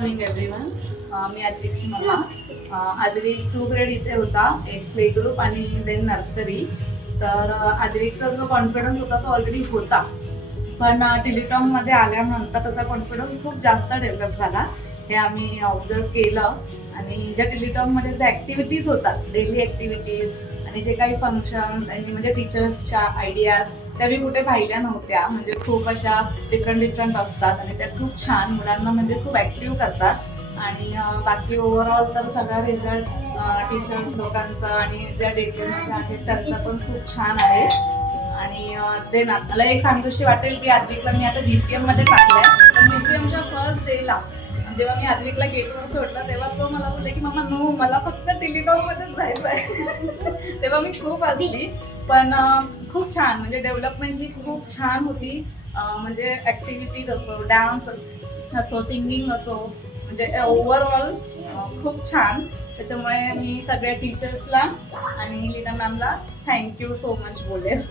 Morning everyone. मी अद्विकची मम्मा. अद्विक 2 ग्रेड इथे होता, एक प्ले ग्रुप आणि देन नर्सरी. तर अद्विकचा जो कॉन्फिडन्स होता तो ऑलरेडी होता, पण टेलिटॉकमध्ये आल्यानंतर त्याचा कॉन्फिडन्स खूप जास्त डेव्हलप झाला. हे आम्ही ऑब्झर्व केलं. आणि ज्या टेलिटॉकमध्ये ज्या ॲक्टिव्हिटीज होतात, डेली ॲक्टिव्हिटीज आणि जे काही फंक्शन्स आणि म्हणजे टीचर्सच्या आयडियाज त्या मी कुठे पाहिल्या नव्हत्या. म्हणजे खूप अशा डिफरंट असतात आणि त्या खूप छान मुलांना म्हणजे खूप ॲक्टिव्ह करतात. आणि बाकी ओव्हरऑल तर सगळा रिझल्ट टीचर्स लोकांचा आणि ज्या डेकेमध्ये आहेत त्यांचा पण खूप छान आहे. आणि ते ना मला एक संतोषी वाटेल की अद्विकला मी आता BPM मध्ये टाकलंय, पण BPMच्या फर्स्ट डेला जेव्हा मी अद्विकला गेटवर सोडलं तेव्हा तो मला बोलले की मम्मा नो, मला फक्त टेलिटॉकमध्येच जायचं आहे. तेव्हा मी खूप हसली. पण खूप छान म्हणजे डेव्हलपमेंट ही खूप छान होती. म्हणजे ॲक्टिव्हिटीज असो, डान्स असो, सिंगिंग असो, म्हणजे ओव्हरऑल खूप छान. त्याच्यामुळे मी सगळ्या टीचर्सला आणि लीना मॅमला थँक्यू सो मच बोलेल.